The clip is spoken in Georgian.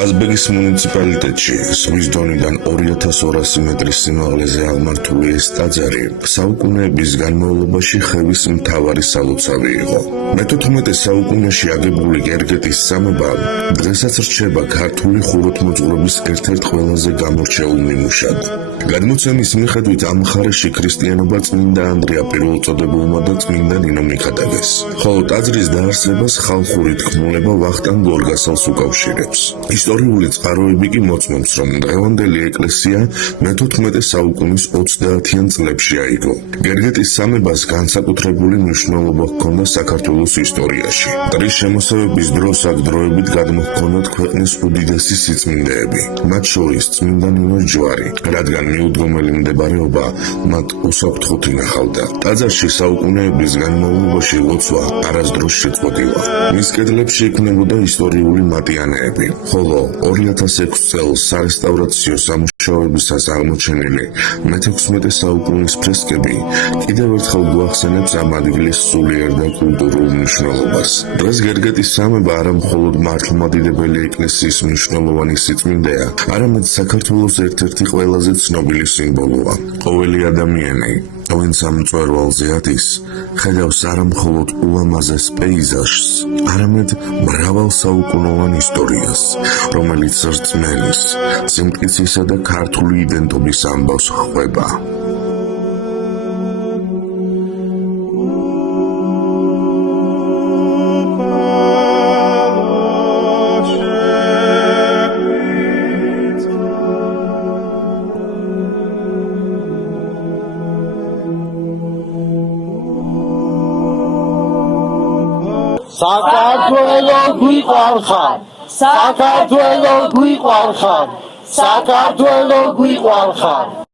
ყაზბეგის მუნიციპალიტეტში ზღვის დონიდან 2200 მეტრის სიმაღლეზე აღმართული ეს ტაძარი საუკუნეების განმავლობაში ხევის მთავარი სალოცავი იყო. მე-14 საუკუნეში აგებული გერგეტის სამება დღესაც რჩება ქართული ხუროთმოძღვრების ერთ-ერთ ყველაზე გამორჩეულ ნიმუშად. გადმოცემის მიხედვით ამ მხარეში ქრისტიანობა წმინდა ანდრია პირველწოდებულმა და წმინდა ნინომ იკადაგეს, ხოლო ტაძრის დაარსებას ხალხური თქმულება ვახტანგ გორგასალს უკავშირებს. ისტორიული წყაროები კი მოწმობს, რომ დღევანდელი ეკლესია მე-14 საუკუნის 30-იან წლებში აიგო. გერგეტის სამებას განსაკუთრებული მნიშვნელობა ჰქონდა საქართველოს ისტორიაში. მტრის შემოსევების დროს აქ დროებით გადმოჰქონდათ ქვეყნის უდიდესი სიწმინდეები, მათ შორის წმინდა ნინო ჯვარი, რადგან მიუდგომელი მდებარეობა მათ უსაფრთხოდ ინახავდა. ტაძარში საუკუნეების განმავლობაში ლოცვა არასდროს შეწყვეტილა. მის კედლებში იქმნებოდა ისტორიული მატიანეები, ხოლო 2006 წელს სარესტავრაციო სამუშაოებისას აღმოჩენილი მე-16 საუკუნის ფრესკები კიდევ ერთხელ გვახსენებს ამ ადგილის სულიერ და კულტურულ მნიშვნელობას. დღეს გერგეტის სამება არა მხოლოდ მართლმადიდებელი ეკლესიის მნიშვნელოვანი სიწმინდეა, არამედ საქართველოს ერთ-ერთი ყველაზე ცნობილი სიმბოლოა. ყოველი ადამიანი, ვინც ამ მწვერვალზე ადის, ხედავს არა მხოლოდ ულამაზეს პეიზაჟს, არამედ მრავალსაუკუნოვან ისტორიას, რომელიც რწმენის, სიმტკიცისა და ქართული იდენტობის ამბავს ხვდება. საქართველო გვიყვარხარ, საქართველო გვიყვარხარ, საქართველო გვიყვარხარ.